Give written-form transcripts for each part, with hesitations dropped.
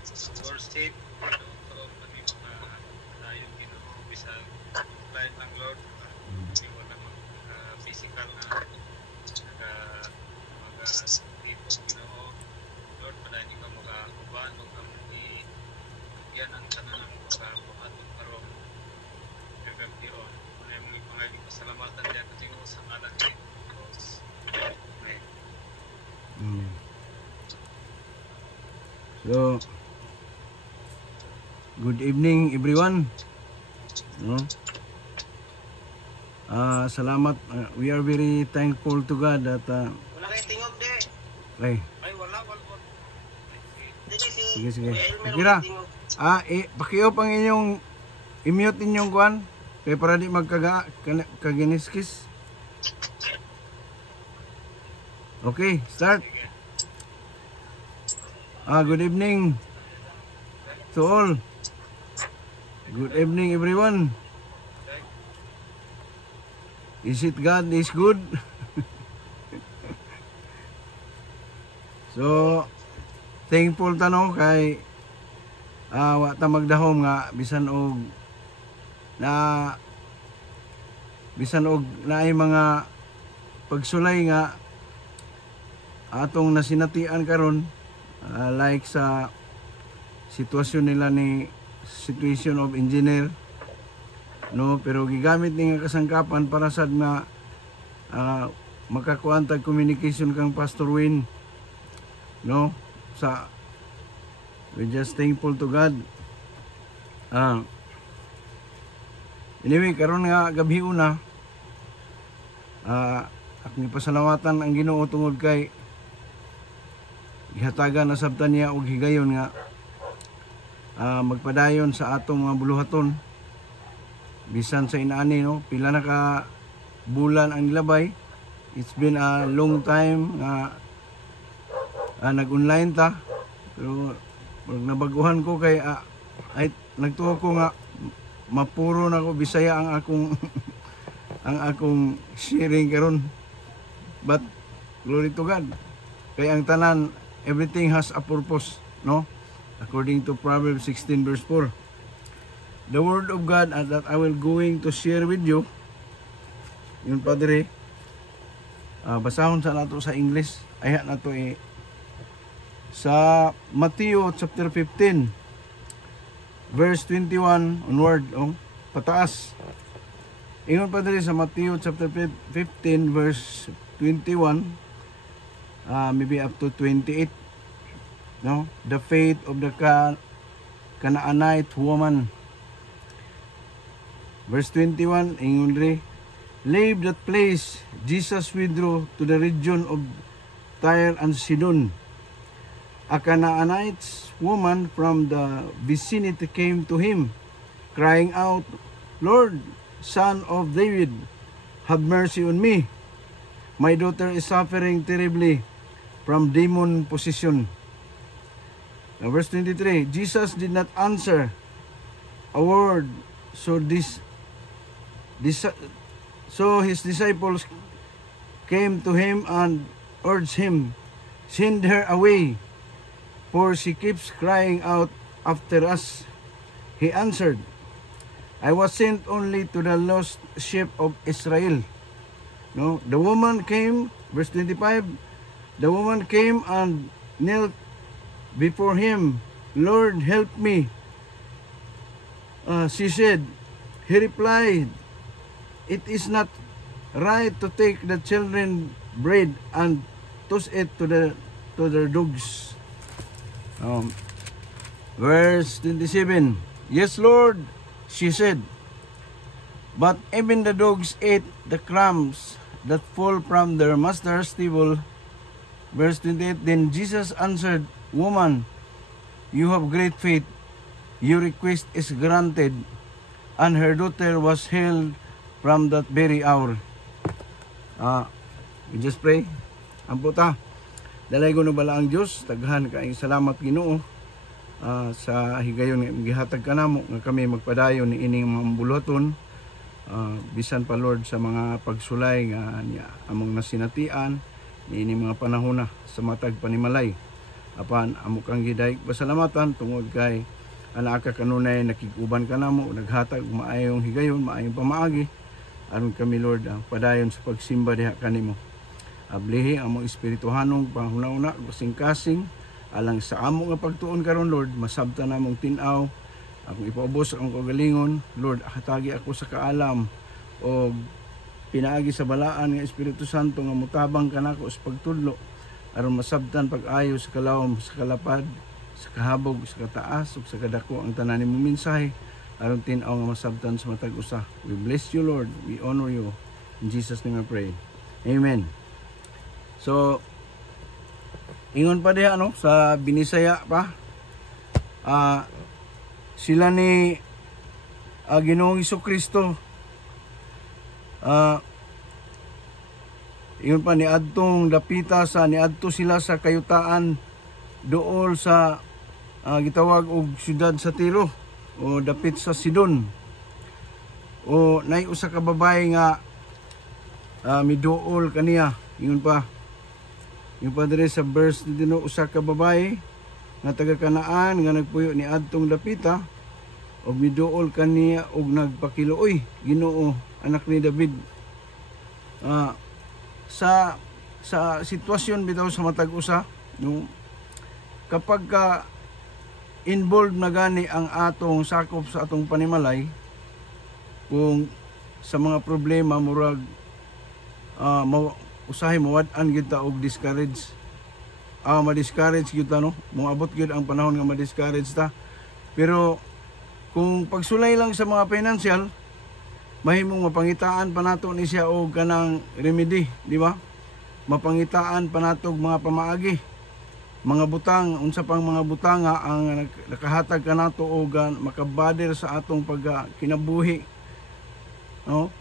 worship, Lord, kami makadayon Ginoo bisag flight lang Lord, kami wala physical na tipong Ginoo. Lord, padayon ka makakuban o kami yan ang tanan ng makabuhaton karong gagabion. Muna yung mga pangaling pasalamatan diyan at Ginoo sa ngalan ni Jesus. Amen. So, good evening everyone. No? Salamat. We are very thankful to God that wala kayo tingog de. ay, Wala. sige. Kira. Pakiop ang inyong i-mute inyong kuan kay para di kaginiskis. Okay, start. Good evening to all. Good evening everyone. Is it God is good? So, thankful tanong kay wa ta magdahom nga bisan og naay mga pagsulay nga atong nasinatian karon. Like sa sitwasyon nila ni situation of engineer, no, pero gigamit ni nga kasangkapan para sad na makakuan tag communication kang Pastor Win, no, sa we just thankful to God. Anyway, karon nga gabi una akong pasalamatan ang Ginoo tungod kay gihatagan na sabtan niya og higayon nga magpadayon sa atong mga buluhaton bisan sa inaani, no, pila na ka bulan ang nilabay. It's been a long time nga nag-online ta, pero nabaguhan ko kay ay nagtuo ko nga mapuro na ko Bisaya ang akong ang akong sharing karon, but glory to God kay ang tanan everything has a purpose, no? According to Proverbs 16 verse 4. The word of God that I will going to share with you, yun Padre, basahon sa nato sa English, ayat na to sa Matthew chapter 15 verse 21 onward, pataas. Ingon Padre sa Matthew chapter 15 verse 21, maybe up to 28, no, the faith of the Canaanite woman. Verse 21, ingon ri, leave that place, Jesus withdrew to the region of Tyre and Sidon. A Canaanite woman from the vicinity came to him, crying out, Lord, Son of David, have mercy on me. My daughter is suffering terribly from demon possession. Now, verse 23, Jesus did not answer a word, so his disciples came to him and urged him, send her away, for she keeps crying out after us. He answered, I was sent only to the lost sheep of Israel. No, the woman came, verse 25, the woman came and knelt before him. Lord, help me. She said. He replied, it is not right to take the children's bread and toss it to their dogs. Verse 27, yes, Lord, she said, but even the dogs ate the crumbs that fall from their master's table. Verse 28, then Jesus answered, woman, you have great faith. Your request is granted. And her daughter was healed from that very hour. We just pray. Ampo ta. Dalay ko na bala ang Diyos. Taghan kaayong salamat Ginoo sa higayon nga gihatag kanamo nga kami magpadayon ni ining mga buluhaton. Bisan pa Lord sa mga pagsulay nga niya among nasinatian ni ining mga panahon na sa matag panimalay. apan amo kang gidayeg pasalamatan tungod kay ana ka kanunay nakig-uban ka namo, naghatag og maayong higayon, maayong pamaagi aron kami Lord padayon sa pagsimba diha kanimo. Ablihi ang mga espirituhanong panghuna-una kasing-kasing alang sa amo nga pagtuon karon Lord, masabtan namong tin-aw akong ipaubos akong kagalingon Lord, hatagi ako sa kaalam o pinaagi sa balaan nga Espiritu Santo nga mutabang kanako sa pagtudlo aron masabtan pag-ayo sa kalawom, sa kalapad, sa kahabog, sa kataas ug sa kadako ang tanan nimong mensahe aron tin-aw nga masabtan sa matag usa. We bless you Lord, we honor you. In Jesus name I pray. Amen. So ingon pa diha sa Binisaya pa. Sila ni Ginoong Hesukristo yun pa niadtong dapita sa niadto sila sa kayutaan dool sa gitawag og syudad sa Tiro o dapit sa Sidon. O nay usa ka babae nga miduol kaniya. Yun pa dire sa verse dito, usa ka babae nga taga Kanaan nga nagpuyo ni adtong dapita og miduol kaniya og nagpakiluoy, Ginoo anak ni David. Sa sitwasyon bitaw sa matag usa no, kapag involved na gani ang atong sakop sa atong panimalay, kung sa mga problema murag usahay mawad-an gyud ta og discourage, ma-discourage gyud ta no, moabot gyud ang panahon nga ma-discourage ta. Pero kung pagsulay lang sa mga financial, mahimong mapangitaan pa nato ni siya og kanang remedy, di ba? Mapangitaan pa nato og mga pamaagi, mga butang, unsa pang mga butanga ang nakahatag kanato og makabader sa atong pagkinabuhi. No?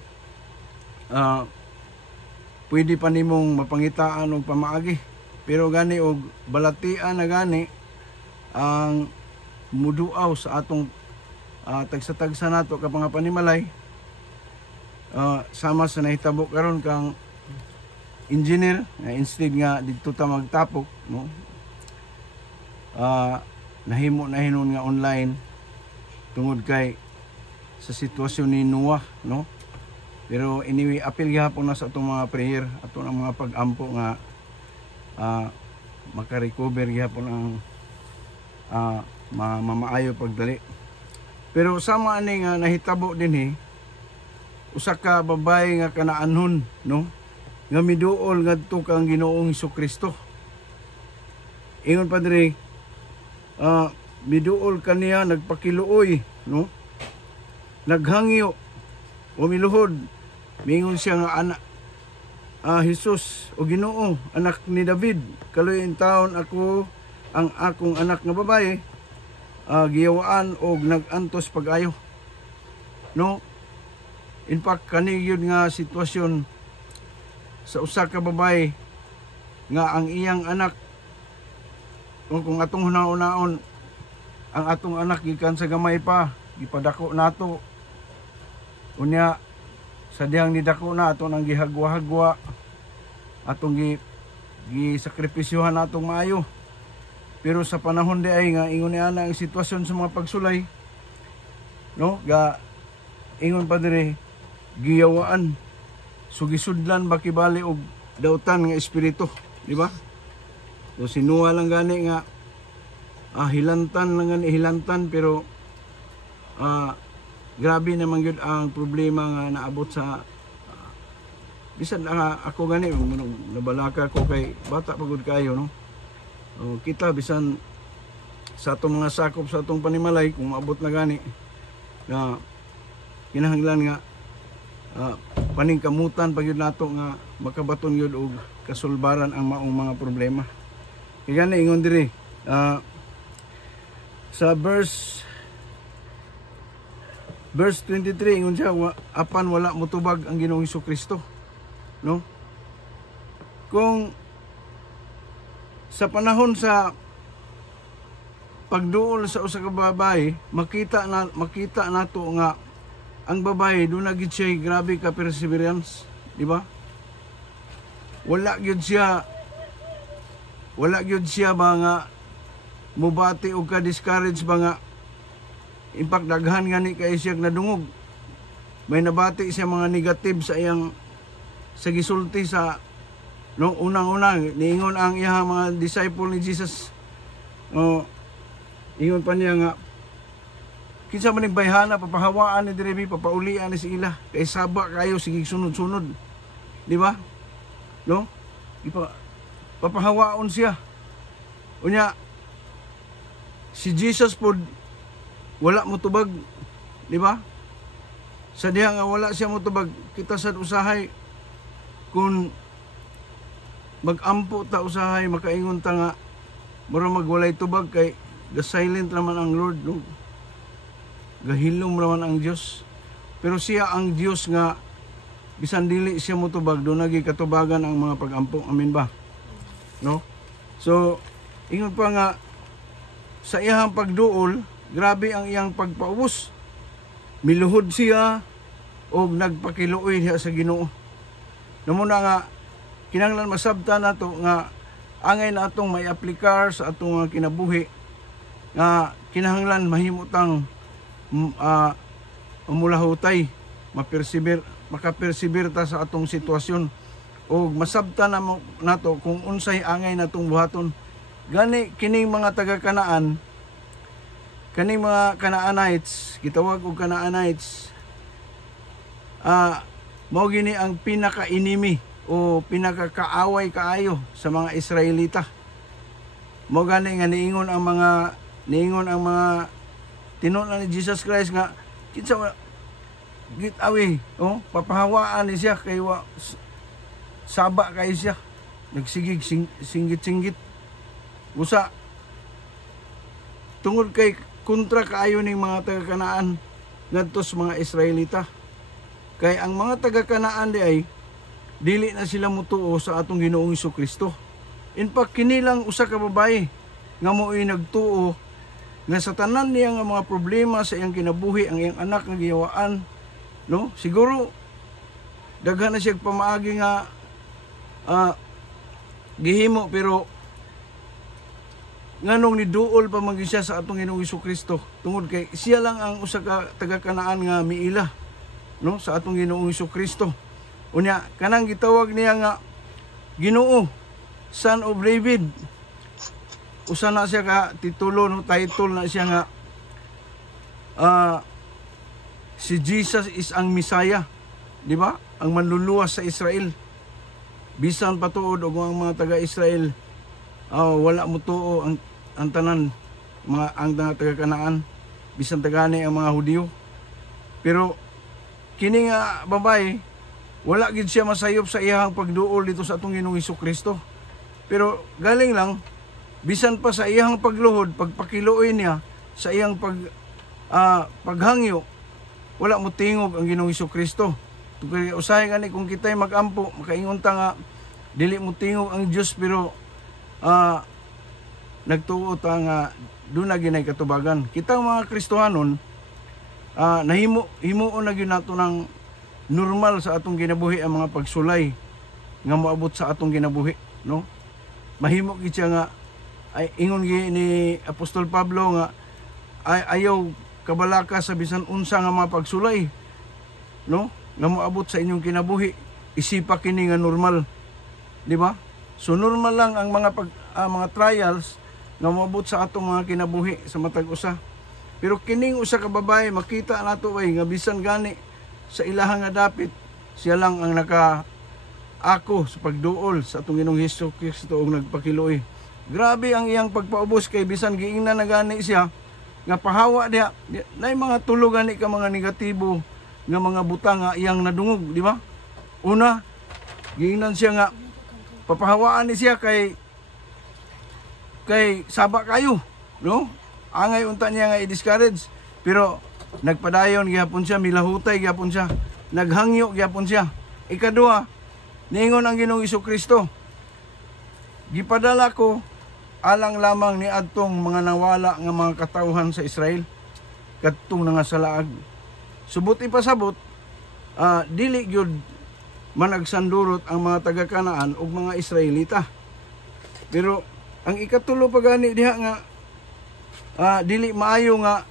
Pwede pa nimong mapangitaan og pamaagi, pero gani og balatian na gani ang muduaw sa atong tagsa-tagsa nato ka mga panimalay. Sama sa nahitabo karon kang engineer instead nga dito ta magtapok no, nahimo na hinon nga online tungod kay sa sitwasyon ni Noah no. Pero anyway, apil gihapon na sa atong mga prayer, atong mga pag-ampo nga maka-recover gihapon ang mamaayo pagdali. Pero sama ani nga nahitabo din usa ka babae nga kanaanon no, nga miduol ngadto kang Ginoong Hesukristo. Ingon pa diri miduol kaniya, nagpakiluoy no, naghangyo o miluhod, mingon siya nga anak Jesus o Ginoo anak ni David, kaluoy taon ako ang akong anak nga babaye giyawaan og nagantos pag-ayo no. In fact, kani yun nga sitwasyon sa usa ka babae nga ang iyang anak, kung atong hunaon-hunaon, ang atong anak gikan sa gamay pa, gipadako nato. Unya, sa dihang nidako na, atong ang gihagwa-hagwa, atong gisakripisyohan natong maayo. Pero sa panahon di ay nga, ingon niya na ang sitwasyon sa mga pagsulay, no? Ingon pa diri, giyawaan, sugisudlan bakibali og dautan nga espiritu, di ba? So sinuwa lang gani nga hilantan lang gani hilantan, pero grabe naman gyud ang problema nga naabot sa bisan ako gani nabalaka ko kay bata pagod kayo no. Kita bisan sa atong mga sakop sa atong panimalay kung maabot na gani na kinahanglan nga paningkamutan pag yun nato nga makabaton yun og kasulbaran ang maong mga problema. Kaya gani ingon diri sa verse 23 ingon siya, apan wala motubag ang Ginoong Hesukristo no. Kung sa panahon sa pagduol sa usa ka babae, makita nato nga ang babae doon na gid siya grabe ka perseverance, di ba? Wala gyud siya mga mubati o ka-discourage ba nga impact daghan gani kay siya nadungog. May nabati siya mga negative sa iyang sa gisulti sa no unang-unang niingon ang iyang mga disciple ni Jesus. Ingon pa niya nga kinsa man ning bayhana papahawaan ni diri papaulian ni sila kay saba kayo sige sunod-sunod. Di ba? No? Papahawaon siya. Unya si Jesus pod wala mo tubag, di ba? Sa diha nga wala siya mo tubag, kita sad usahay kung magampo ta usahay makaingon ta nga mura magwalay tubag kay the silent naman ang Lord, no? Gahilom naman ang Dios. Pero siya ang Dios nga bisan dili siya mo tubag do nagi katubagan ang mga pagampo. Amen ba? No? So ingon pa nga sa iyang pagduol, grabe ang iyang pagpaubos. Miluhod siya o nagpakiluoy siya sa Ginoo. Namuna nga kinahanglan masabtan nato nga angay na atong may aplikar sa atong mga kinabuhi nga kinahanglan mahimutang umulahutay, makapersibir ta sa atong sitwasyon o masabtan na nato kung unsay angay natong buhaton. Gani kining mga taga-Kanaan, kaning mga Kanaanites, gitawag og Kanaanites, mao gini ang pinaka-inimi o pinaka-kaaway kaayo sa mga Israelita. Mao gani nga niingon ang mga tinunan ni Jesus Christ nga kinsa gitawi, papahawaan ni siya kay saba kay siya. Nagsigig singgit-singgit. Usa tungod kay kontra kaayo ning mga taga-Kanaan ngadto sa mga Israelita. Kay ang mga taga-Kanaan di ay dili na sila mutuo sa atong Ginoong Hesukristo. In fact kini lang usa ka babae nga mo'y nagtuo nga sa tanan niya nga mga problema sa iyang kinabuhi ang iyang anak nga giyawaan, no? Siguro daghan na siya pamaagi nga gihimo pero nganong ni duol pa man siya sa atong Ginoong Hesukristo tungod kay siya lang ang usa ka taga-Kanaan nga miila, no, sa atong Ginoong Hesukristo. Unya kanang gitawag niya nga Ginoo, Son of David. Usa na siya ka titulo, no, title na siya nga si Jesus is ang Messiah, di ba? Ang manluluwas sa Israel. Bisan patuod og ang mga taga-Israel wala mo tuo ang tanan ang taga-Kanaan, bisan tagani ang mga Hudyo. Pero kini nga babae wala gid siya masayop sa iyang pagduol dito sa atong Ginoong Hesukristo. Pero galing lang bisan pa sa iyang pagluhod, pagpakiluoy niya sa iyang paghangyo, wala mo tingog ang Ginoong Hesukristo. Kaya usahay gani kung kita'y magampo, makaingon ta nga dili mo tingog ang Dios pero nagtuo ta nga doon na ginay katubagan. Kitang mga Kristohanon, himuon na gyud nato ng normal sa atong ginabuhi ang mga pagsulay nga moabot sa atong ginabuhi, no? Mahimo gid siya nga ay ingon ni Apostol Pablo nga ayaw kabalaka sa bisan unsa nga mga pagsulay, no? Nga moabot sa inyong kinabuhi, isipa kini nga normal, di ba? So normal lang ang mga trials nga moabot sa atong mga kinabuhi sa matag usa. Pero kining usa ka babae makita nato nga bisan gani sa ilahang nga dapit siya lang ang naka-ako sa pagduol sa atong Ginoong Hesukristo og nagpakiluoy. Grabe ang iyang pagpaubos kay bisan giingnan na gani siya nga pahawa diha. Nay mga tulo gani ka mga negatibo nga mga butang nga iyang nadungog, di ba? Una, giingnan siya nga papahawaan ni siya kay saba kayo, no? Angay unta niya nga i-discourage, pero nagpadayon gyapon siya, milahutay gyapon siya, naghangyo gyapon siya. Ikaduha, niingon ang Ginoong Hesukristo, gipadala ko alang lamang ni adtong mga nawala nga mga katawhan sa Israel kadtong nangasalaag. Subot ipasabot, dili gyud managsandurot ang mga taga-Kanaan ug mga Israelita. Pero ang ikatulo pa gani diha nga dili maayo nga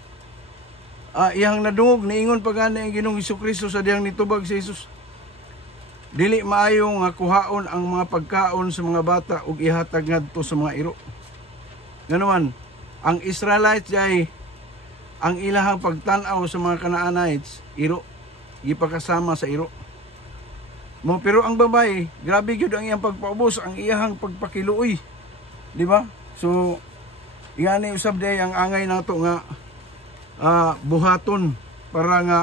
iyang nadungog niingon pa gani ang Ginoong Hesukristo sa diyang nitubag si Jesus. Dili maayo nga kuhaon ang mga pagkaon sa mga bata ug ihatag ngadto sa mga iro. Nganoman, ang Israelites ay ang ilahang pagtan-aw sa mga Canaanites iro, gipakasama sa iro. Pero ang babae, grabe gyud ang iyang pagpaubos, ang iyang pagpakiluoy, di ba? So ingani usab day ang angay nato nga buhaton para nga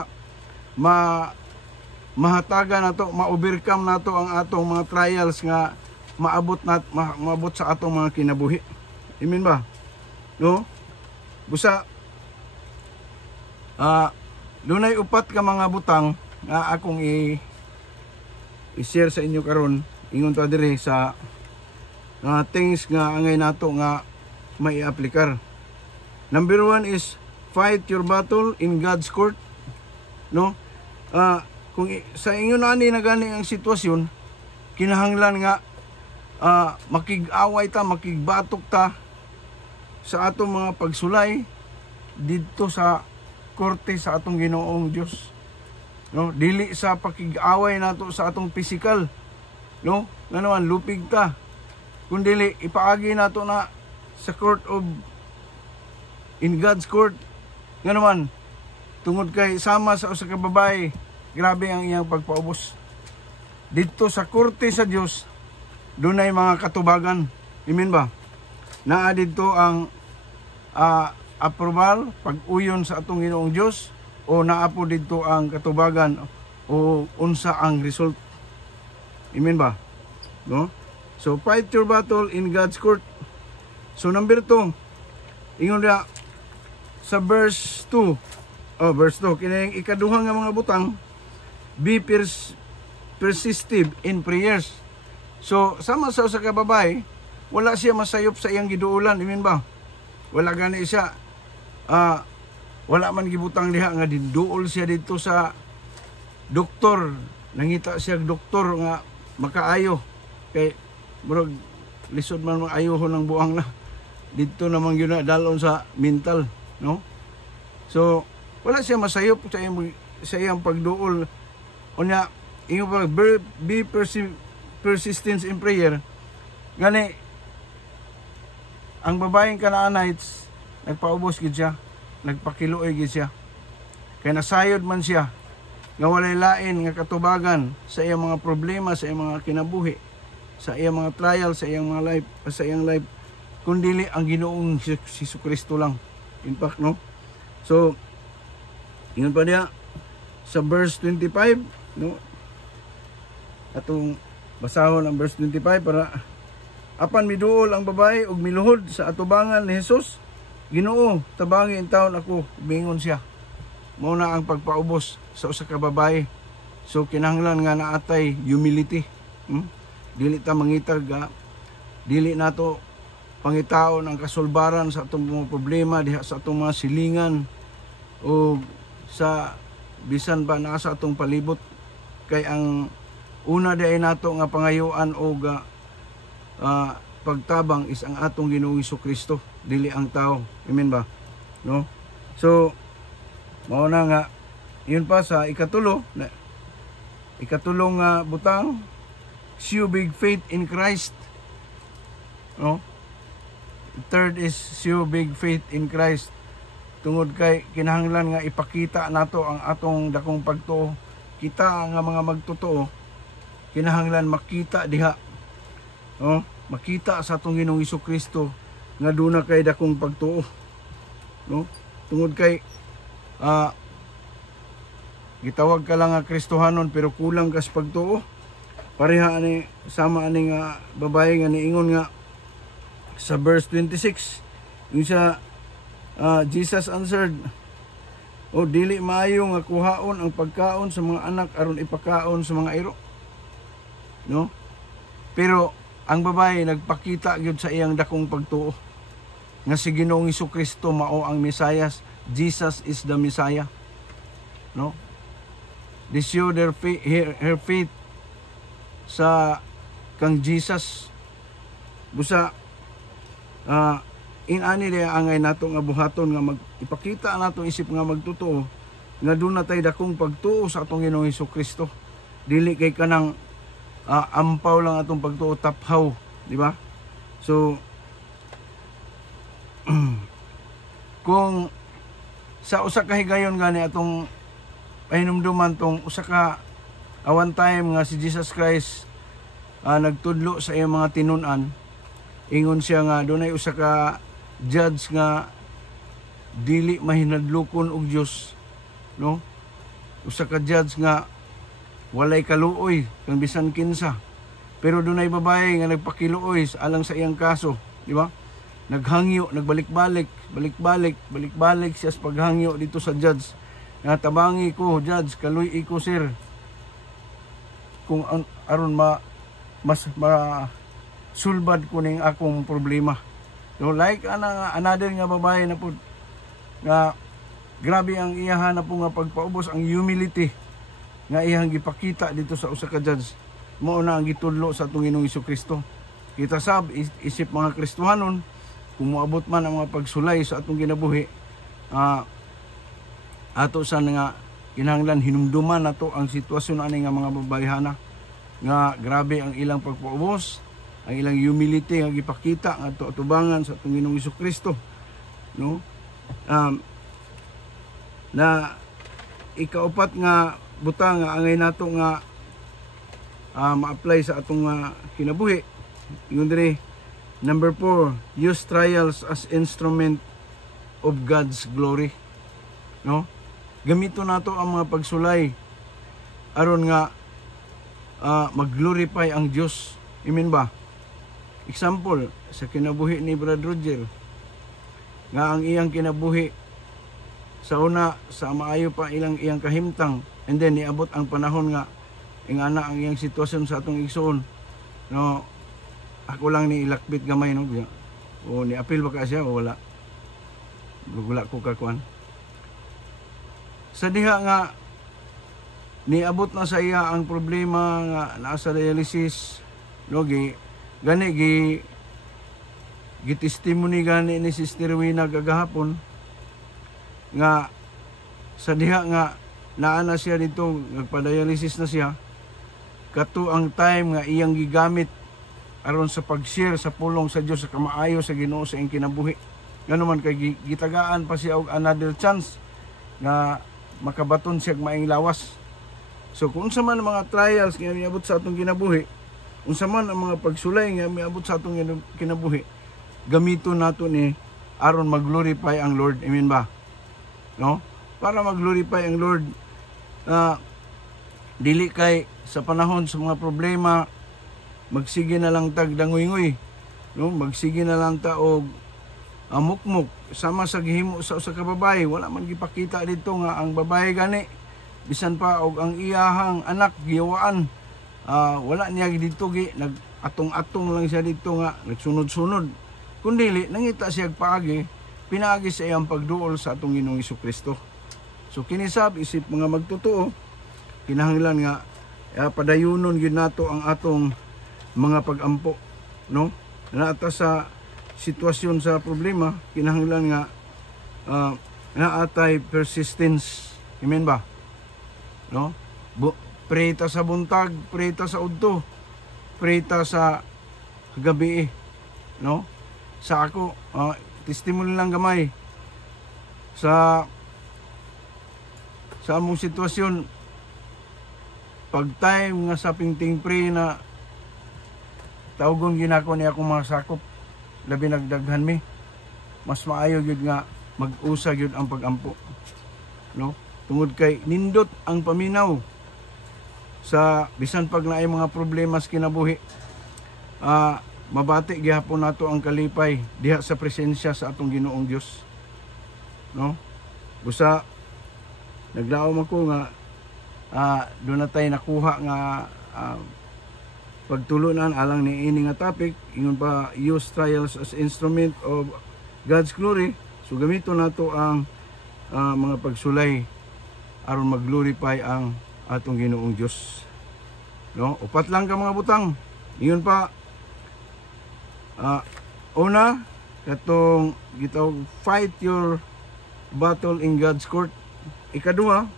mahatagan nato, ma-overcome nato ang atong mga trials nga maabot sa atong mga kinabuhi. Amen ba? No? Busa dunay upat ka mga butang nga akong i-share sa inyo karon, ingon ta dire sa things nga angay nato nga may aplikar. Number 1 is fight your battle in God's court. No? Kung sa inyo na ani nagani ang sitwasyon, kinahanglan nga makig-away ta, makigbatok ta sa atong mga pagsulay didto sa korte sa atong Ginoong Dios. No? Dili sa pakig-away nato sa atong physical. No? Nganoan lupig ta. Kundili ipaagi nato na sa court of in God's court. Nganoman tungod kay sama sa usa ka babae, grabe ang iyang pagpaubos. Dito sa korte sa Dios, dunay mga katubagan. Amen ba? Naa dito ang approval, pag-uyon sa atong Ginoong Dios, o naa po dito ang katubagan o unsa ang result. Amen ba? No? So fight your battle in God's court. So number 2, ingon dia sa verse 2. Verse 2, kining ikaduha nga mga butang, be persistive in prayers. So sama sa usa ka babae, wala siya masayop sa iyang giduulan, amen ba? Wala gani siya wala man gibutang diha nga diduol siya dito sa doktor, nangita siya doktor nga makaayo kay murag lisod man maayohon ng buang na dito namang yun na dalon sa mental, no? So wala siya masayop sa iyang pagduol. Unya ingon pa be persistence in prayer. Gani ang babaeng Canaanites nagpaubos gid siya, nagpakiluoy gid siya. Kay nasayod man siya nga walay lain nga katubagan sa iyang mga problema, sa iyang mga kinabuhi, sa iyang mga trial, sa iyang mga life, sa iyang life, kundili ang Ginoong Hesukristo lang. In fact, no? So ingon pa niya sa verse 25, no? Atong basahon ang verse 25 para apan miduol ang babae ug miluhod sa atubangan ni Hesus, Ginoo, tabangi in taon ako, bingon siya. Mao na ang pagpaubos sa usa ka babae. So kinahanglan nga naatay humility. Dili ta mangitag, dili nato pangitaon ang kasulbaran sa atong mga problema diha sa atong mga silingan o sa bisan ba naa sa atong palibot. Kay ang una di ay nato nga pangayuan o pagtabang is ang atong Ginoong Hesukristo, dili ang tao. Amen ba? No? So mao na nga yun pa sa ikatulong butang, show big faith in Christ. No? Third is show big faith in Christ. Tungod kay kinahanglan nga ipakita nato ang atong dakong pagtuo. Kita nga mga magtotoo, kinahanglan makita diha. No? Makita sa atong Ginoong Hesukristo nga duna kay dakong pagtuo. No? Tungod kay gitawag ka lang nga Kristohanon pero kulang ka sa pagtuo. Pareha ani sama ani nga babae nga niingon nga sa verse 26, yung sa Jesus answered, dili maayo nga kuhaon ang pagkaon sa mga anak aron ipakaon sa mga iro. No? Pero ang babae nagpakita gyud sa iyang dakong pagtuo nga si Ginoong Hesukristo mao ang Mesiyas. Jesus is the Messiah. No? They show her faith sa kang Jesus. Busa inani dia angay nato nga buhaton nga ipakita nato isip nga magtotoo nga doon na tayo dakong pagtuo sa atong Ginoong Hesukristo. Dili kay kanang ampaw lang atong pagtuo, taphaw, di ba? So kung sa usa ka higayon gani atong pahinumduman tong usa ka one time nga si Jesus Christ nagtudlo sa iyang mga tinun-an, ingon siya nga dunay usa ka judge nga dili mahinadlokon og Dios, no? Usa ka judge nga walay kaluoy kang bisan kinsa, pero dunay babae nga nagpakiluoy alang sa iyang kaso, di ba? Naghangyo, nagbalik-balik siya sa paghangyo dito sa judge. Nga tabangi ko, judge, kaluy ko sir, kung aron mas sulbad ko ning akong problema. So like another nga babae na po nga grabe ang iyahan na po nga pagpaubos, ang humility nga iyang gipakita dito sa usa ka judge, mao na ang gitudlo sa atong Ginoong Hesukristo. Kita sab isip mga Kristohanon, kung moabot man ang mga pagsulay sa atong kinabuhi, ato sa nga kinahanglan hinumduman nato ang sitwasyon ani nga mga babayhana nga grabe ang ilang pagpaubos, ang ilang humility nga gipakita nga atubangan sa atong Ginoong Hesukristo, no? Na ikaupat nga butang nga angay nato nga ma-apply sa atong kinabuhi, ingon diri number 4, use trials as instrument of God's glory, no? Gamito nato ang mga pagsulay aron nga mag-glorify ang Dios. Amen ba? Example sa kinabuhi ni Brad Roger, nga ang iyang kinabuhi sa una sa maayo pa iyang kahimtang, and then niabot ang panahon nga ingana ang iyang sitwasyon sa atong igsoon, no? Ako lang ni ilakbit gamay, no? O ni apil ba ka siya o wala ko kakuan sa diha nga niabot na sa iya ang problema nga nasa dialysis, no? Testimony gani ni Sister Wina gagahapon nga sa diha nga naa na siya dito, nagpa-dialysis na siya, kato ang time nga iyang gigamit aron sa pag-share sa pulong sa Dios, sa kamaayo sa Ginoo sa iyang kinabuhi. Ngano man kay gitagaan pa siya og another chance nga makabaton siya maing lawas. So kung unsa man ang mga trials nga miabot sa atong kinabuhi, unsa man ang mga pagsulay nga miabot sa atong kinabuhi, gamiton nato ni aron mag-glorify ang Lord. Amen ba? No? Para mag-glorify ang Lord, dili kay sa panahon sa mga problema magsige na lang tag dangoy-ngoy, no? Magsige na lang ta og amukmuk sama sa gihimo sa usa ka babae. Wala man gipakita dito nga ang babae gani bisan pa og ang iyahang anak giyawaan, wala niya dito nag-atong-atong lang siya dito nga nagsunod-sunod, kundi nangita siya paagi, pinaagi sa iyang pagduol sa atong Ginoong Hesukristo. So kinisab isip mga magtotoo, kinahanglan nga padayunon gyud nato ang atong mga pag-ampo, no? Naata sa sitwasyon sa problema, kinahanglan nga naatay persistence. Amen ba? No? Preta sa buntag, preta sa udto, preta sa gabi, no? Sa ako, testimony lang gamay sa among sitwasyon, pag time nga sa pingting pre na tawgon ginako niya akong mga sakop, labi nagdaghan mi, mas maayo gyud nga mag-usa gyud ang pag-ampo, no? Tungod kay nindot ang paminaw sa bisan pag naay mga problema sa kinabuhi, mabati gihapon nato ang kalipay diha sa presensya sa atong Ginoong Dios, no? Busa naglaom ako nga doon na tayo nakuha nga pagtulunan alang ni ini nga topic, ingon pa use trials as instrument of God's glory. So gamito nato ang mga pagsulay aron mag-glorify ang atong Ginoong Dios, no? Upat lang ka mga butang. Ingon pa una, katong gitawag fight your battle in God's court. Ikaduha,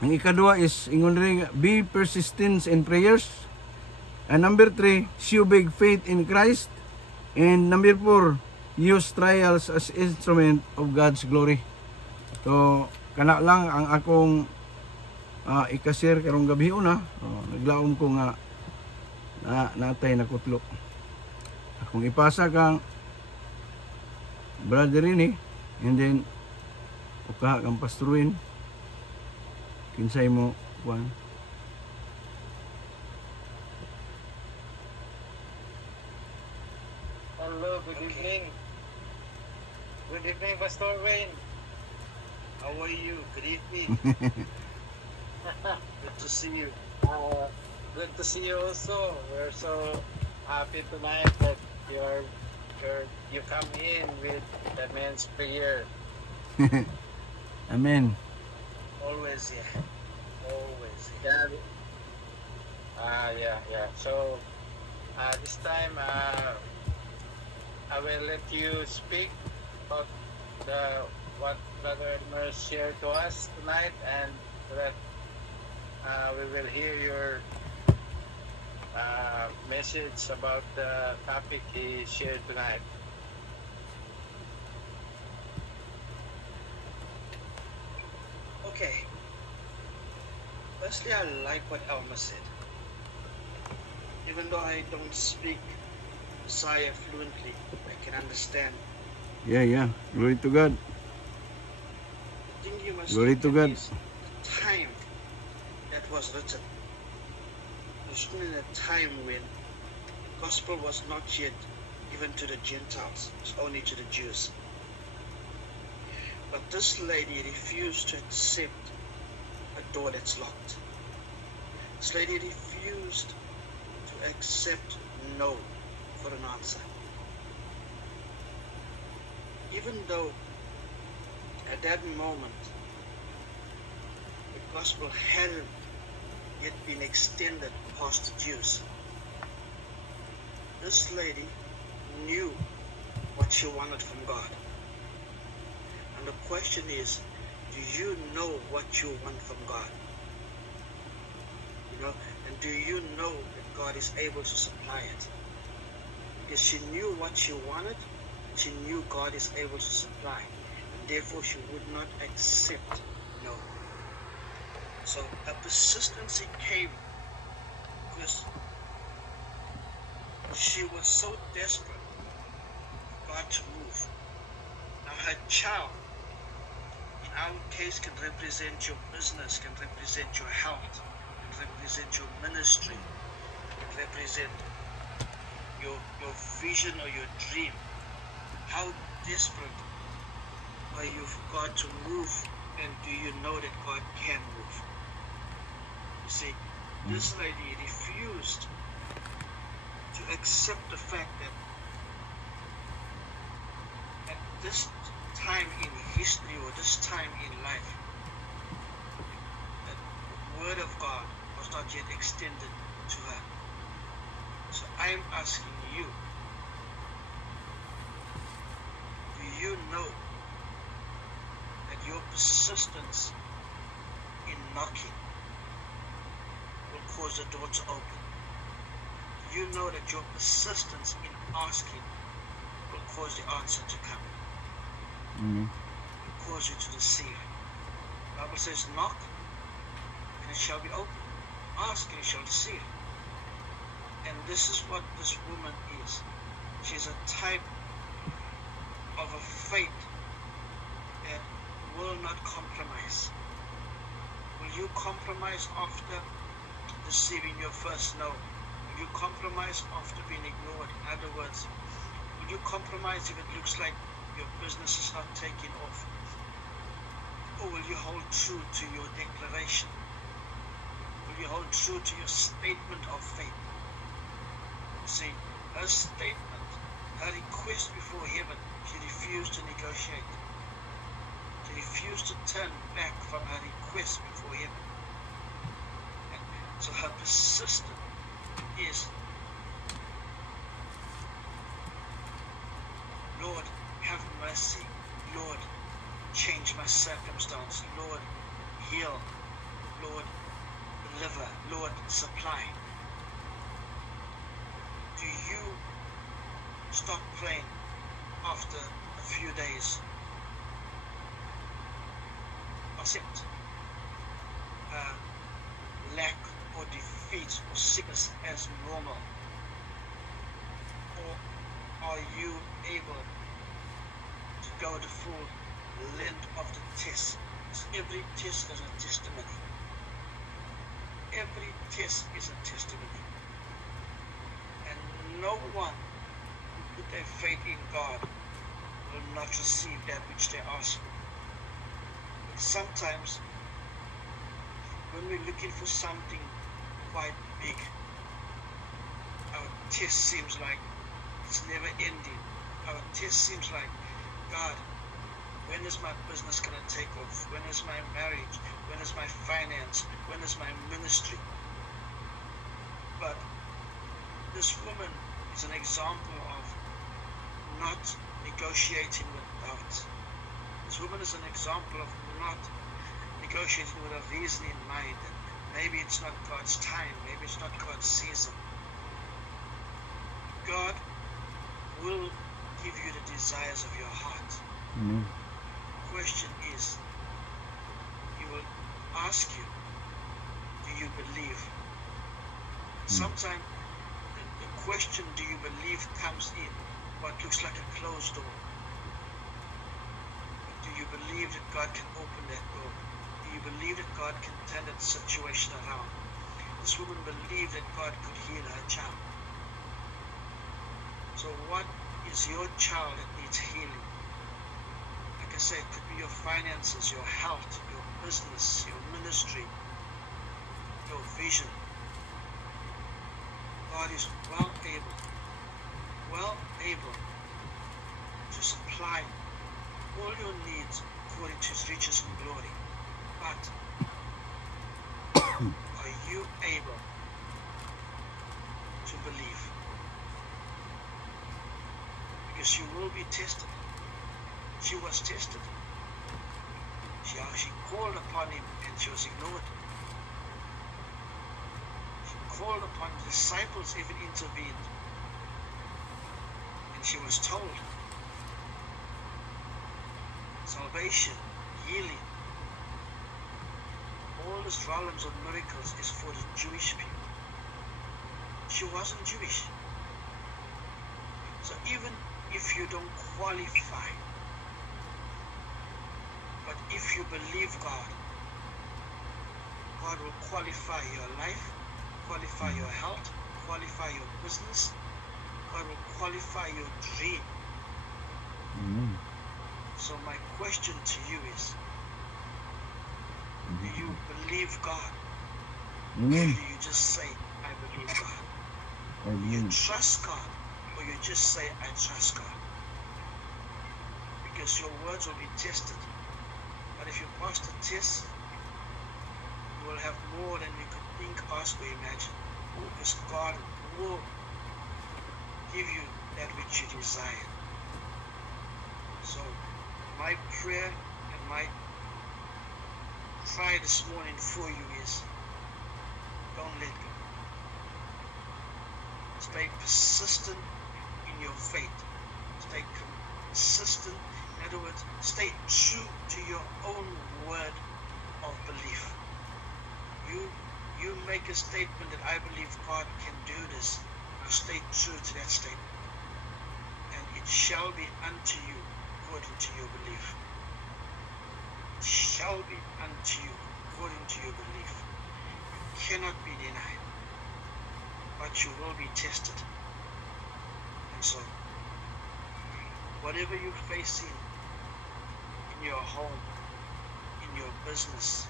ang ikaduha is ingon rin be persistent in prayers. And number 3, show big faith in Christ. And number 4, use trials as instrument of God's glory. So kana lang ang akong ikashare karong gabi una. Naglaom ko nga natay nakutlo. Akong ipasa kang brother ini, and then ukaha kang pastoruin kinsay mo kuan. Hello, good evening. Good evening, Pastor Wayne. How are you? Good evening. Good to see you. Good to see you also. We're so happy tonight that you come in with the men's prayer. Amen. Always, yeah. Always. Yeah. Yeah. So, this time, I will let you speak about what Brother Elmer shared to us tonight, and that we will hear your message about the topic he shared tonight. Okay. Firstly, I like what Elmer said. Even though I don't speak Messiah fluently, I can understand. Yeah. Glory to God. The thing you must Glory look to at God. is the time that was written. It was written in a time when the gospel was not yet given to the Gentiles, it was only to the Jews. But this lady refused to accept a door that's locked. This lady refused to accept no for an answer. Even though at that moment the gospel hadn't yet been extended past the Jews, this lady knew what she wanted from God. And the question is, do you know what you want from God? And do you know that God is able to supply it? Because she knew what she wanted, she knew God is able to supply, and therefore she would not accept no. So her persistency came because she was so desperate for God to move. Now her child, in our case, can represent your business, can represent your health, can represent your ministry, can represent your vision or your dream. How desperate are you for God to move, and do you know that God can move? You see, this lady refused to accept the fact that at this time in history or this time in life, that the word of God was not yet extended to her. So I am asking you, do you know that your persistence in knocking will cause the door to open? Do you know that your persistence in asking will cause the answer to come? Will cause you to receive? The Bible says, knock and it shall be opened. Ask and you shall receive. And this is what this woman is. She's a type of a faith that will not compromise. Will you compromise after receiving your first no? Will you compromise after being ignored? In other words, will you compromise if it looks like your business is not taking off? Or will you hold true to your declaration? Will you hold true to your statement of faith? See, her statement, her request before heaven, she refused to negotiate. She refused to turn back from her request before heaven. And so her persistence is Lord, have mercy. Lord, change my circumstance. Lord, heal. Lord, deliver. Lord, supply. Do you stop praying after a few days? Accept lack or defeat or sickness as normal? Or are you able to go the full length of the test? Every test is a testimony. Every test is a testimony. And no one who put their faith in God will not receive that which they ask for. But sometimes when we're looking for something quite big, our test seems like it's never ending. Our test seems like, God, when is my business going to take off? When is my marriage? When is my finance? When is my ministry? But this woman is an example of not negotiating with doubt. This woman is an example of not negotiating with a reason in mind. And maybe it's not God's time. Maybe it's not God's season. God will give you the desires of your heart. Amen. The question is, He will ask you, do you believe? Sometimes the question, do you believe, comes in what looks like a closed door. But do you believe that God can open that door? Do you believe that God can turn that situation around? This woman believed that God could heal her child. So what is your child that needs healing? Like I said, it could be your finances, your health, your business, your ministry, your vision. God is well able to supply all your needs according to His riches and glory. But are you able to believe? Because you will be tested. She was tested. She called upon Him and she was ignored. She called upon the disciples, even intervened. And she was told, salvation, healing, all these realms of miracles is for the Jewish people. She wasn't Jewish. So even if you don't qualify, but if you believe God, God will qualify your life, qualify your health, qualify your business. God will qualify your dream. Amen. So my question to you is, do you believe God? Or Amen. do you just say, I believe God? I Do you believe. trust God? Or you just say, I trust God? Because your words will be tested. But if you pass the test, you will have more than you could think, ask, or imagine. Because God will give you that which you desire. So my prayer and my cry this morning for you is, don't let go. Stay persistent in your faith. Stay consistent. In other words, stay true to your own word of belief. You make a statement that I believe God can do this. Now stay true to that statement. And it shall be unto you according to your belief. It shall be unto you according to your belief. You cannot be denied, but you will be tested. And so, whatever you're facing in your home, in your business,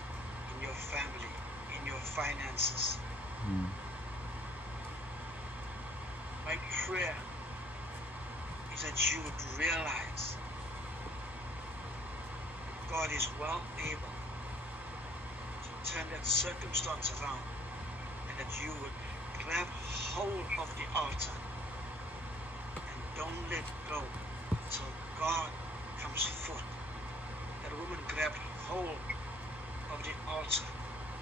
in your family, in your finances, my prayer is that you would realize God is well able to turn that circumstance around, and that you would grab hold of the altar and don't let go So God comes forth. That woman grabbed hold of the altar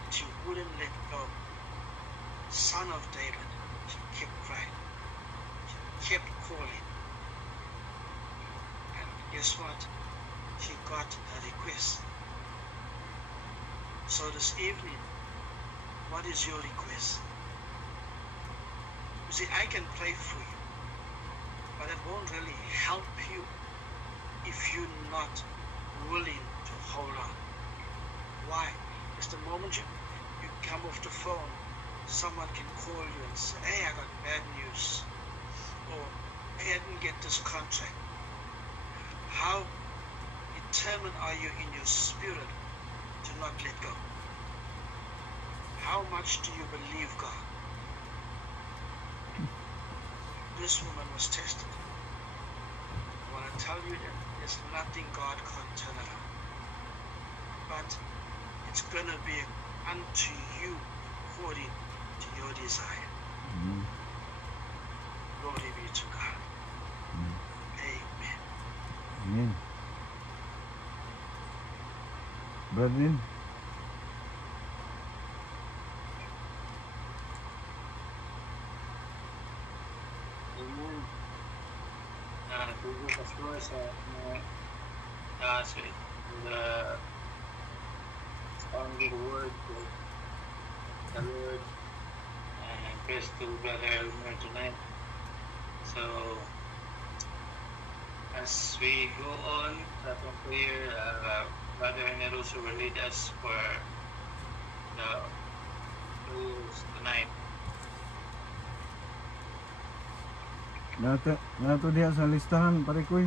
and she wouldn't let go. Son of David, she kept crying. She kept calling. And guess what? She got her request. So this evening, what is your request? You see, I can pray for you, but it won't really help you if you're not willing to hold on. Why? Because the moment you come off the phone, someone can call you and say, hey, I got bad news. Or, hey, I didn't get this contract. How determined are you in your spirit to not let go? How much do you believe God? This woman was tested. I want to tell you that there's nothing God can't turn around. But it's going to be unto you according to your desire. Amen. Glory be to God. Amen. Amen. Brethren, Amen. Tugo Pastor sa the expounded word of the Lord, and praise to Brother Elmer tonight. So, as we go on sa atong prayer, Brother Neruso will lead us for the rules tonight. nato diha sa listahan, pare koy.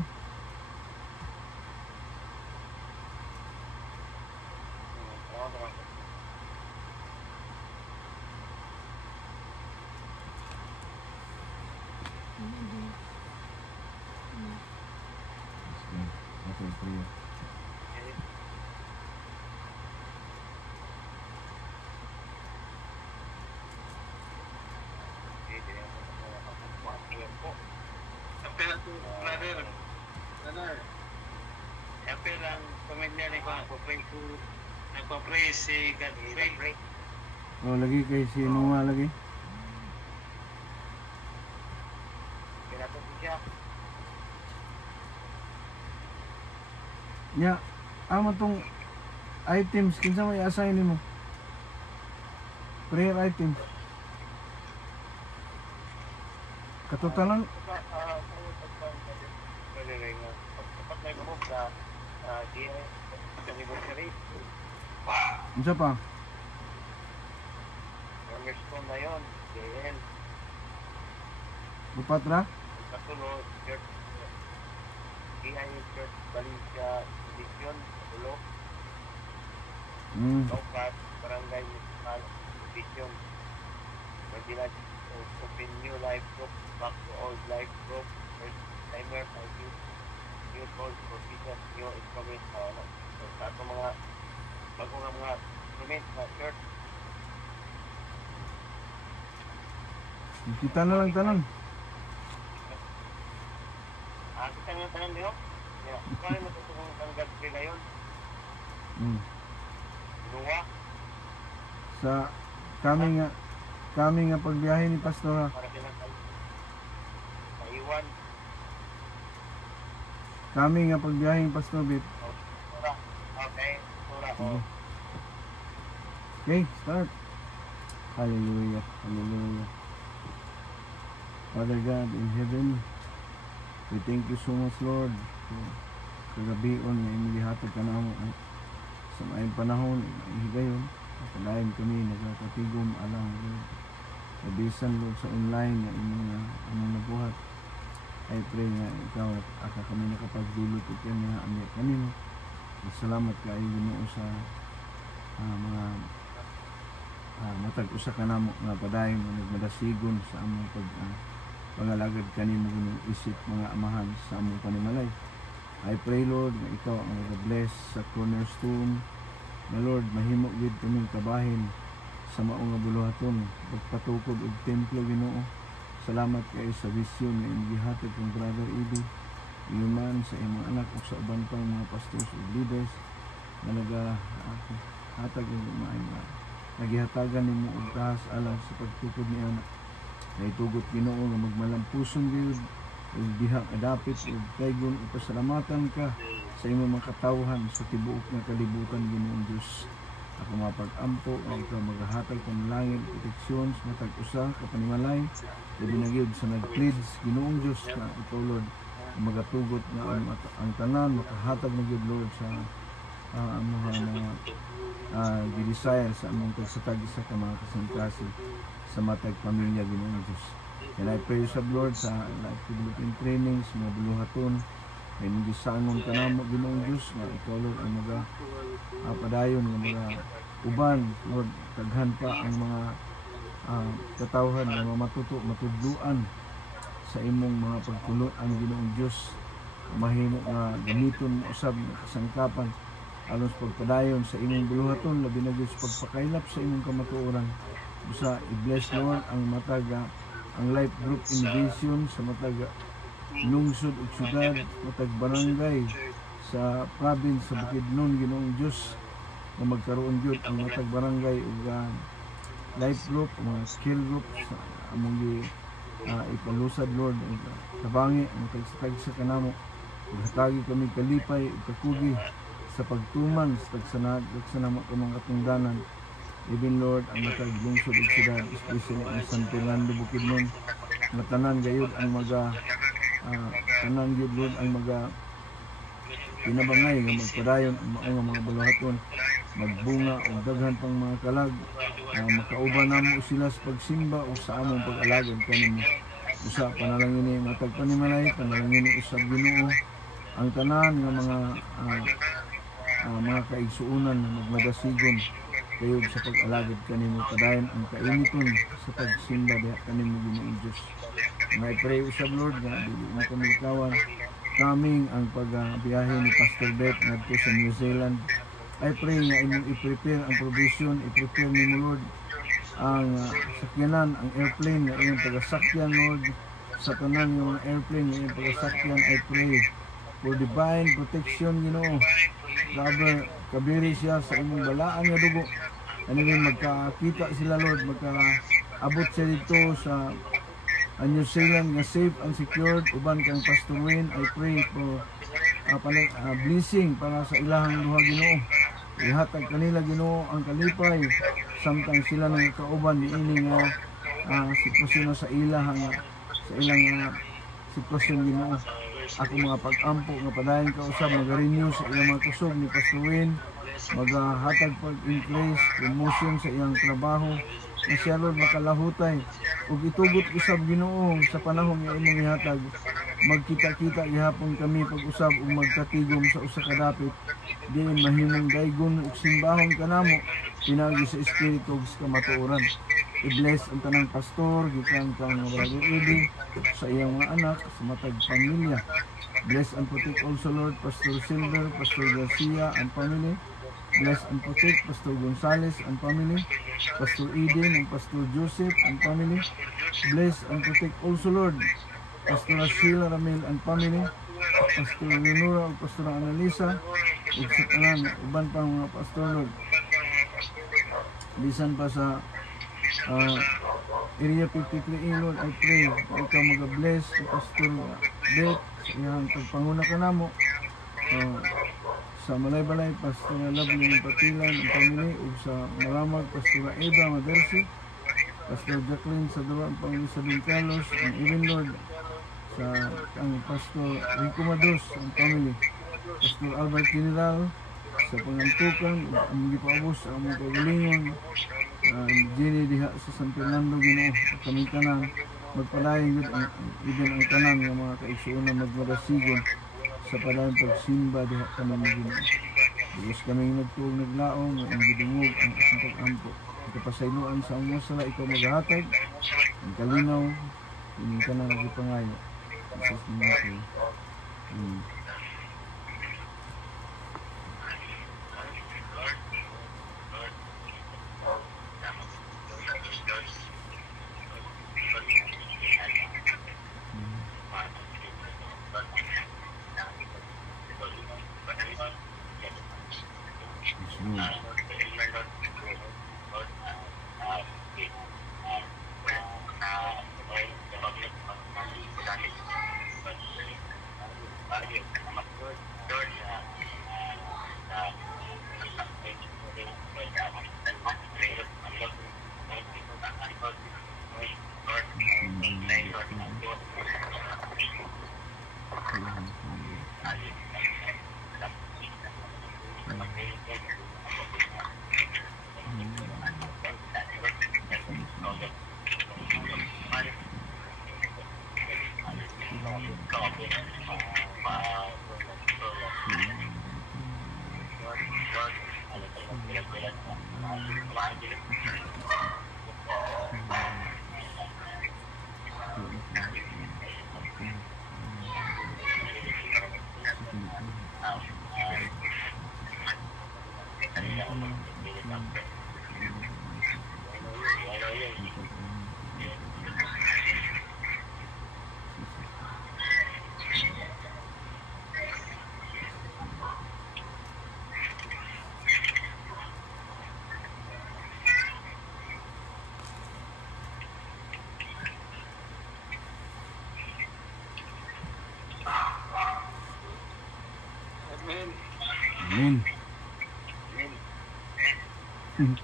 Okay, prayer. Apel to Brother. Apel ang pamilya ni ko nagpa-pray si Godfrey. Oh, lagi kay sino nga lagi? Kinato siya. Nya, amo tong items kinsa may assign nimo? Prayer items. Katotalan unsa pa? Cornerstone na yun, JL. Upat ra? Katulog, Church, DIA Church, Valencia, Division, Katulog, Lopat, Barangay Municipal, Division, Manila, Open New Life Group, Back to Old Life Group, First Timer, New Goals for Business, New Instrument, so sa atong mga bagong mga instrument na church. Kita na lang tanan. Kita nga tanan niyo. Kaya mo tutulong ang Godfrey na yun. Luwa. Sa kami nga pagbiyahe ni Pastor. Para kinakal. Sa iwan. Kami nga pagbiyahe ni Pastor Bit. Sura. Okay. Sura. Oh. Okay, start. Hallelujah. Hallelujah. Father God in heaven, we thank you so much, Lord, for kagabion nga imong gihatag kanamo sa maayong panahon, higayon, pagkalain kami nagkakatigom alang kabisan, Lord, sa online nga imong nabuhat. I pray nga ikaw aka kami nakapagdulot ito nga ang kanimo. Salamat kaayo Ginoo sa mga matag usa ka namo nga padayon nga nagmadasigon sa among pangalagad kanimo Ginoo isip mga amahan sa among panimalay. I pray, Lord, nga ikaw ang mag-bless sa cornerstone, na Lord, mahimo gid kaming kabahin sa mao nga buluhaton, pagpatukod og templo Ginoo. Salamat kay sa vision nga imong gihatag kang Brother Eddie. Iman sa imong anak o sa uban pang mga pastors o leaders na hatag ng mga nagihatagan nimo og tahas alang sa pagtukod ni anak. Naitugot Ginoo nga magmalampuson gyud ug diha adapit ug kaygon ipasalamatan ka sa imong mga katawhan sa tibuok nga kalibutan Ginoong Dios. Ako mapag-ampo nga ikaw maghahatag ng langit proteksyon sa matag usa ka panimalay labi na gyud sa nag-pleads Ginoong Dios nga ikaw Lord magatugot nga ang tanan makahatag na gyud Lord sa amuha mga gi-desire sa among pagsatag sa mga kasangkasi sa matag pamilya Ginoong Dios. And I pray sa Lord sa life development trainings mga buluhaton ay gisangon kanamo Ginoong Dios nga ikaw Lord ang padayon ng mga uban Lord daghan pa ang mga katawhan nga matudluan sa imong mga pagtuloan Ginoong Dios mahimo nga gamiton usab nga kasangkapan aron sa pagpadayon sa imong buluhaton labi na gyud sa pagpakaylap sa imong kamatuoran. Busa i-bless Lord ang mataga ang Life Group Innovation sa mataga lungsod ug syudad matag barangay sa province sa Bukidnon Ginoong Dios na magkaroon gyud ang matag barangay ug Life Group mga skill group sa among ipalusad Lord ug tabangi ang tagsatag sa kanamo ug hatagi kami kalipay ug kakugi sa pagtuman sa tagsanama ka mga katungdanan. Even Lord ang matag lungsod ug syudad especially ang San Fernando Bukidnon nga tanan gayud ang tanan gyud Lord ang pinabangay nga magpadayon ang mao nga mga buluhaton magbunga ug daghan pang mga kalag makauban namo sila sa pagsimba o sa among pag-alagad kanimo. Usa panalangin ni matag panimalay panalangin ni usab Ginoo ang tanan nga mga kaigsuonan na magmadasigon kayod sa pag-alagad kanimo padayon ang kainiton sa pagsimba diha kanimo Ginoong Dios. May pray usab Lord nga dili mo kami kawan coming ang pagbiyahe ni Pastor Beth ngadto sa New Zealand. I pray nga imong i-prepare ang provision, i-prepare nimo Lord ang sakyanan, ang airplane nga iyong pagasakyan Lord sa tanan ng mga airplane nga iyong pagasakyan. I pray for divine protection Ginoo. Kabiri siya sa imong balaan nga dugo. Anyway, magkakita sila Lord, magkaabot siya dito sa New Zealand nga safe and secured. Uban kang Pastor Wayne, I pray for blessing para sa ilahang duha Ginoo. Ihatag kanila Ginoo ang kalipay samtang sila nang kauban ni ini nga sitwasyon sa ilang sitwasyon Ginoo. Ako mga pag-ampo nga padayon ka usab mag-renew sa ilang mga kusog ni Pastor Wayne, maghatag pag-increase promotion sa iyang trabaho na siya Lord makalahutay ug itugot usab Ginoo sa panahon nga imong ihatag magkita-kita gihapon kami pag-usab ug magkatigom sa usa ka dapit diin mahimong daygon ug simbahon kanamo pinagi sa espiritu ug sa kamatuoran. I-bless ang tanang pastor gikan kang Brother Eddie sa iyang mga anak sa matag pamilya. Bless and protect also Lord Pastor Silver, Pastor Garcia and family. Bless and protect Pastor Gonzales and family, Pastor Eden and Pastor Joseph and family. Bless and protect also Lord Pastor Sheila Ramil and family, Pastor Leonora ug Pastor Annalisa ug sa tanan uban pang mga pastor Lord. Bisan pa sa Area 53 Lord, I pray ikaw mag-bless sa Pastor Beth sa iyang pagpanguna kanamo sa Malay-Balay Pastor Lovely Patilan ang family ug sa Maramag Pastor Eva Madersi, Pastor Jacqueline sa Dura ang Panginoon sa Carlos and even Lord sa ang Pastor Rico Mados ang family, Pastor Albert General sa pangantukan ang gipaubos ang mga kagalingon Jenny diha sa San Fernando Ginoo kami tanan magpadayon gud ang even ang tanan nga mga kaigsuonan magmadasigon sa padayon pagsimba diha kanamo Ginoo. Diyos kaming nagtuog naglaom nga ang gidungog ang asang pag-ampo kapasayloan sa among sala ikaw maghatag ang kalinaw ining tanan nagipangayo Jesus name. Mm. Amen. Amen.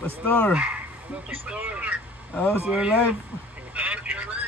Pastor, Hello, Pastor. how's your life? How's your life?